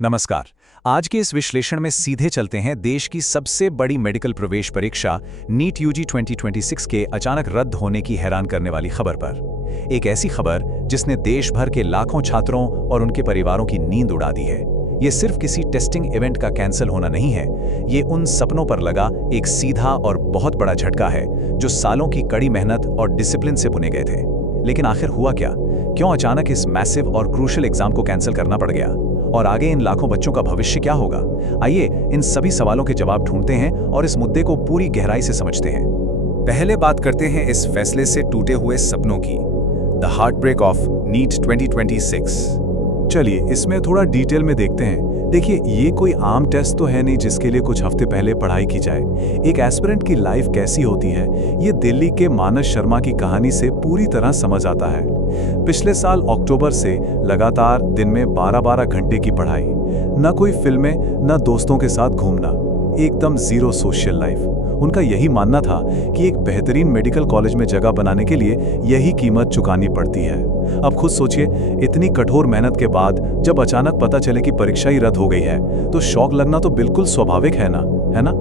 नमस्कार। आज के इस विश्लेषण में सीधे चलते हैं देश की सबसे बड़ी मेडिकल प्रवेश परीक्षा नीट यूजी 2026 के अचानक रद्द होने की हैरान करने वाली खबर पर। एक ऐसी खबर जिसने देश भर के लाखों छात्रों और उनके परिवारों की नींद उड़ा दी है। ये सिर्फ किसी टेस्टिंग इवेंट का कैंसिल होना नहीं है, ये उन सपनों पर लगा एक सीधा और बहुत बड़ा झटका है जो सालों की कड़ी मेहनत और डिसिप्लिन से बुने गए थे। लेकिन आखिर हुआ क्या? क्यों अचानक इस मैसिव और क्रूशियल एग्जाम को कैंसिल करना पड़ गया? और आगे इन लाखों बच्चों का भविष्य क्या होगा? आइए इन सभी सवालों के जवाब ढूंढते हैं और इस मुद्दे को पूरी गहराई से समझते हैं। पहले बात करते हैं इस फैसले से टूटे हुए सपनों की, द हार्टब्रेक ऑफ नीट 2026। चलिए इसमें थोड़ा डिटेल में देखते हैं। देखिए, ये कोई आम टेस्ट तो है नहीं जिसके लिए कुछ हफ्ते पहले पढ़ाई की जाए। एक एस्पिरेंट की लाइफ कैसी होती है, ये दिल्ली के मानस शर्मा की कहानी से पूरी तरह समझ आता है। पिछले साल अक्टूबर से लगातार दिन में 12-12 घंटे की पढ़ाई, न कोई फिल्में, न दोस्तों के साथ घूमना, एकदम जीरो सोशल लाइफ। उनका यही मानना था कि एक बेहतरीन मेडिकल कॉलेज में जगह बनाने के लिए यही कीमत चुकानी पड़ती है। अब खुद सोचिए, इतनी कठोर मेहनत के बाद जब अचानक पता चले कि परीक्षा ही रद्द हो गई है तो शौक लगना तो बिल्कुल स्वाभाविक है ना?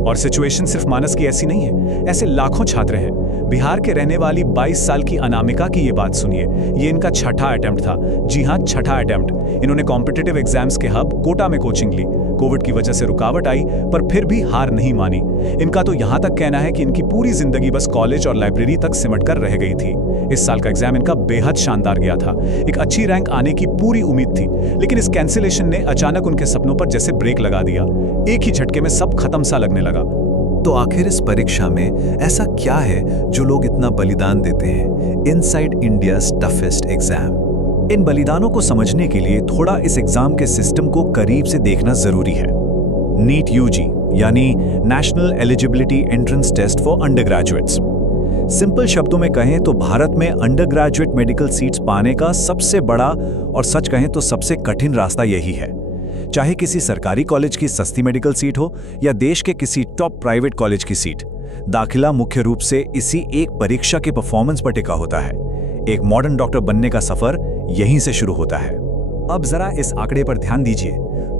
और सिचुएशन सिर्फ मानस की ऐसी नहीं है, ऐसे लाखों छात्र हैं। बिहार के रहने वाली 22 साल की अनामिका की ये बात सुनिए। ये इनका छठा अटेम्प्ट था। जी हाँ, छठा अटेम्प्ट। इन्होंने कॉम्पिटिटिव एग्जाम्स के हब कोटा में कोचिंग ली। कोविड की वजह से रुकावट आई, पर फिर भी हार नहीं मानी। इनका तो यहाँ तक कहना है कि इनकी पूरी जिंदगी बस कॉलेज और लाइब्रेरी तक सिमट कर रह गई थी। इस साल का एग्जाम इनका बेहद शानदार गया था। एक अच्छी रैंक आने की पूरी उम्मीद थी, लेकिन इस कैंसिलेशन ने अचानक उनके सपनों पर जैसे ब्रेक लगा दिया। एक ही झटके में सब खत्म सा लगने लगा। तो आखिर इस परीक्षा में ऐसा क्या है जो लोग इतना बलिदान देते हैं? Inside India's toughest exam. इन बलिदानों को समझने के लिए थोड़ा इस एग्जाम के सिस्टम को करीब से देखना जरूरी है। नीट यूजी यानी national eligibility entrance test for undergraduates. Simple शब्दों में कहें तो भारत में अंडरग्रेजुएट मेडिकल सीट्स पाने का सबसे बड़ा और सच कहें तो सबसे कठिन रास्ता यही है। चाहे किसी सरकारी कॉलेज की सस्ती मेडिकल सीट हो या देश के किसी टॉप प्राइवेट कॉलेज की सीट, दाखिला मुख्य रूप से इसी एक परीक्षा के परफॉर्मेंस पर टिका होता है। एक मॉडर्न डॉक्टर बनने का सफर यहीं से शुरू होता है। अब जरा इस आंकड़े पर ध्यान दीजिए।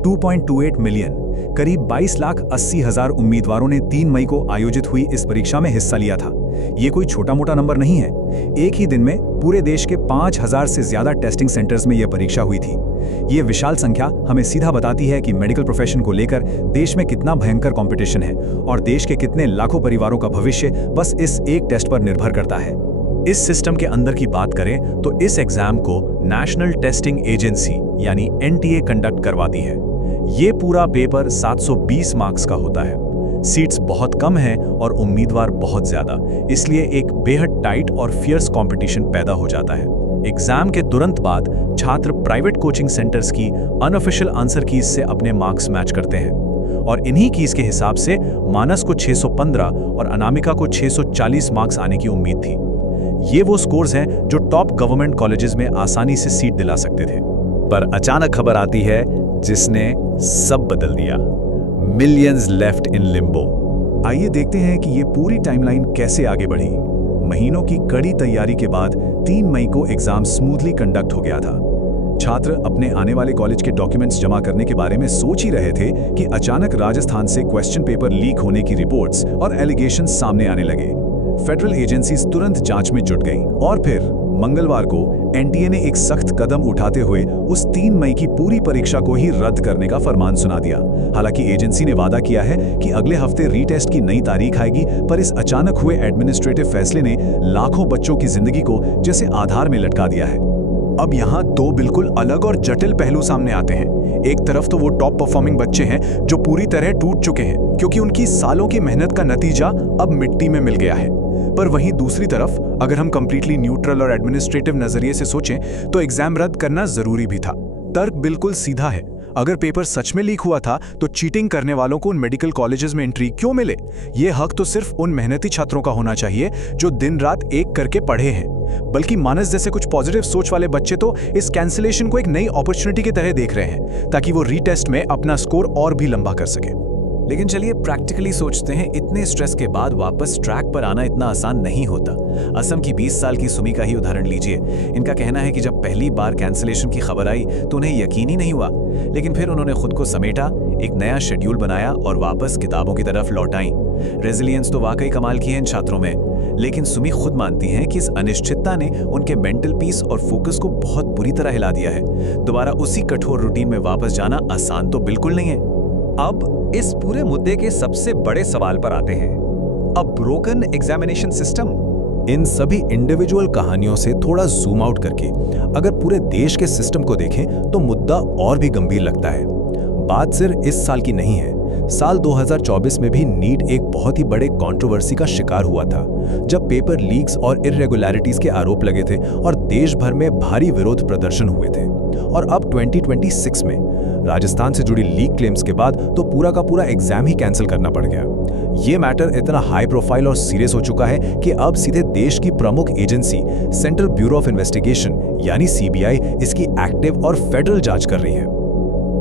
2.28 मिलियन, करीब 22,80,000 उम्मीदवारों ने 3 मई को आयोजित हुई इस परीक्षा में हिस्सा लिया था। ये कोई छोटा मोटा नंबर नहीं है। एक ही दिन में पूरे देश के 5,000 से ज्यादा टेस्टिंग सेंटर्स में यह परीक्षा हुई थी। ये विशाल संख्या हमें सीधा बताती है कि मेडिकल प्रोफेशन को लेकर देश में कितना भयंकर कंपटीशन है और देश के कितने लाखों परिवारों का भविष्य बस इस एक टेस्ट पर निर्भर करता है। इस सिस्टम के अंदर की बात करें तो इस एग्जाम को नेशनल टेस्टिंग एजेंसी यानी एनटीए कंडक्ट करवाती है। ये पूरा पेपर 720 मार्क्स का होता है। सीट्स बहुत कम हैं और उम्मीदवार बहुत ज्यादा, इसलिए एक बेहद टाइट और फियर्स कंपटीशन पैदा हो जाता है। एग्जाम के तुरंत बाद छात्र प्राइवेट कोचिंग सेंटर्स की अनऑफिशियल आंसर कीज से अपने मार्क्स मैच करते हैं और इन्हीं कीज के हिसाब से मानस को 615 और अनामिका को 640 मार्क्स आने की उम्मीद थी। ये वो स्कोर्स हैं जो टॉप गवर्नमेंट कॉलेजेस में आसानी से सीट दिला सकते थे। पर अचानक खबर आती है जिसने सब बदल दिया। Millions left in Limbo. आइए देखते हैं कि ये पूरी टाइमलाइन कैसे आगे बढ़ी। महीनों की कड़ी तैयारी के बाद 3 मई को एग्जाम स्मूथली कंडक्ट हो गया था। छात्र अपने आने वाले कॉलेज के डॉक्यूमेंट्स जमा करने के बारे में सोच ही रहे थे कि अचानक राजस्थान से क्वेश्चन पेपर लीक होने की रिपोर्ट्स और एलिगेशंस सामने आने लगे। फेडरल एजेंसीज तुरंत जांच में जुट गईं और फिर मंगलवार को एनटीए ने एक सख्त कदम उठाते हुए उस 3 मई की पूरी परीक्षा को ही रद्द करने का फरमान सुना दिया। हालांकि एजेंसी ने वादा किया है कि अगले हफ्ते रीटेस्ट की नई तारीख आएगी, पर इस अचानक हुए एडमिनिस्ट्रेटिव फैसले ने लाखों बच्चों की जिंदगी को जैसे आधार में लटका दिया है। अब यहाँ 2 बिल्कुल अलग और जटिल पहलू सामने आते हैं। एक तरफ तो वो टॉप परफॉर्मिंग बच्चे हैं जो पूरी तरह टूट चुके हैं क्योंकि उनकी सालों की मेहनत का नतीजा अब मिट्टी में मिल गया है। पर वहीं दूसरी तरफ अगर हम कंप्लीटली न्यूट्रल और एडमिनिस्ट्रेटिव नजरिए से सोचें तो एग्जाम रद्द करना जरूरी भी था। तर्क बिल्कुल सीधा है। अगर पेपर सच में लीक हुआ था तो चीटिंग करने वालों को उन मेडिकल कॉलेजेस में एंट्री क्यों मिले? ये हक तो सिर्फ उन मेहनती छात्रों का होना चाहिए जो दिन रात एक करके पढ़े हैं। बल्कि मानस जैसे कुछ पॉजिटिव सोच वाले बच्चे तो इस कैंसिलेशन को एक नई अपॉर्चुनिटी की तरह देख रहे हैं ताकि वो रीटेस्ट में अपना स्कोर और भी लंबा कर सके। लेकिन चलिए प्रैक्टिकली सोचते हैं, इतने स्ट्रेस के बाद वापस ट्रैक पर आना इतना आसान नहीं होता। असम की 20 साल की सुमी का ही उदाहरण लीजिए। इनका कहना है कि जब पहली बार कैंसिलेशन की खबर आई तो उन्हें यकीन ही नहीं हुआ, लेकिन फिर उन्होंने खुद को समेटा, एक नया शेड्यूल बनाया और वापस किताबों की तरफ लौट आईं। रेजिलियंस तो वाकई कमाल की है इन छात्रों में, लेकिन सुमी खुद मानती हैं कि इस अनिश्चितता ने उनके मेंटल पीस और फोकस को बहुत बुरी तरह हिला दिया है। दोबारा उसी कठोर रूटीन में वापस जाना आसान तो बिल्कुल नहीं है। अब इस पूरे मुद्दे के सबसे बड़े सवाल पर आते हैं, अ ब्रोकन एग्जामिनेशन सिस्टम। इन सभी इंडिविजुअल कहानियों से थोड़ा जूम आउट करके अगर पूरे देश के सिस्टम को देखें तो मुद्दा और भी गंभीर लगता है। बात सिर्फ इस साल की नहीं है। साल 2024 में भी नीट एक बहुत ही बड़े कंट्रोवर्सी का शिकार हुआ था, जब पेपर लीक्स और इर्रेगुलरिटीज के आरोप लगे थे और देश भर में भारी विरोध प्रदर्शन हुए थे। और अब 2026 में राजस्थान से जुड़ी लीक क्लेम्स के बाद तो पूरा का पूरा एग्जाम ही कैंसिल करना पड़ गया। ये मैटर इतना हाई प्रोफाइल और सीरियस हो चुका है कि अब सीधे देश की प्रमुख agency central bureau of investigation यानी CBI इसकी एक्टिव और फेडरल जांच कर रही है।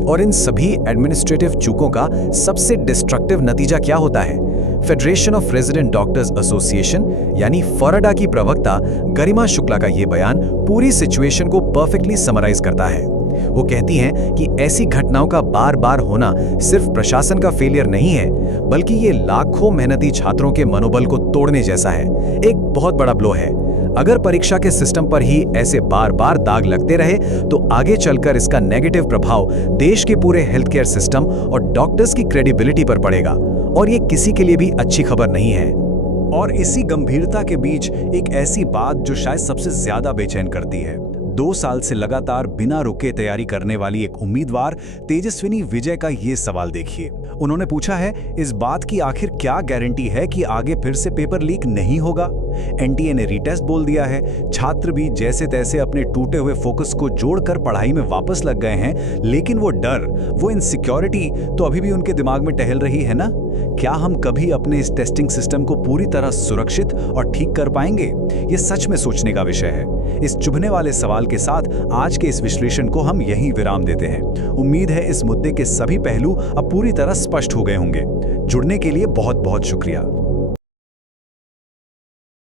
और इन सभी एडमिनिस्ट्रेटिव चूकों का सबसे डिस्ट्रक्टिव नतीजा क्या होता है? Federation of resident doctors association यानी फॉरडा की प्रवक्ता गरिमा शुक्ला का ये बयान पूरी सिचुएशन को परफेक्टली समराइज करता है। वो कहती हैं कि ऐसी घटनाओं का बार बार होना सिर्फ प्रशासन का फेलियर नहीं है, बल्कि ये लाखों मेहनती छात्रों के मनोबल को तोड़ने जैसा है। एक बहुत बड़ा ब्लो है। अगर परीक्षा के सिस्टम पर ही ऐसे बार बार दाग लगते रहे तो आगे चलकर इसका नेगेटिव प्रभाव देश के पूरे हेल्थ केयर सिस्टम और डॉक्टर्स की क्रेडिबिलिटी पर पड़ेगा, और ये किसी के लिए भी अच्छी खबर नहीं है। और इसी गंभीरता के बीच एक ऐसी बात जो शायद सबसे ज्यादा बेचैन करती है। 2 साल से लगातार बिना रुके तैयारी करने वाली एक उम्मीदवार तेजस्विनी विजय का ये सवाल देखिए। उन्होंने पूछा है, इस बात की आखिर क्या गारंटी है कि आगे फिर से पेपर लीक नहीं होगा? NTA ने रीटेस्ट बोल दिया है। छात्र भी जैसे तैसे अपने टूटे हुए फोकस को जोड़कर पढ़ाई में वापस लग गए हैं, लेकिन वो डर, वो इनसिक्योरिटी तो अभी भी उनके दिमाग में टहल रही है ना? क्या हम कभी अपने इस टेस्टिंग सिस्टम को पूरी तरह सुरक्षित और ठीक कर पाएंगे? ये सच में सोचने का विषय है। इस चुभने वाले सवाल के साथ आज के इस विश्लेषण को हम यहीं विराम देते हैं। उम्मीद है इस मुद्दे के सभी पहलू अब पूरी तरह स्पष्ट हो गए होंगे। जुड़ने के लिए बहुत बहुत शुक्रिया।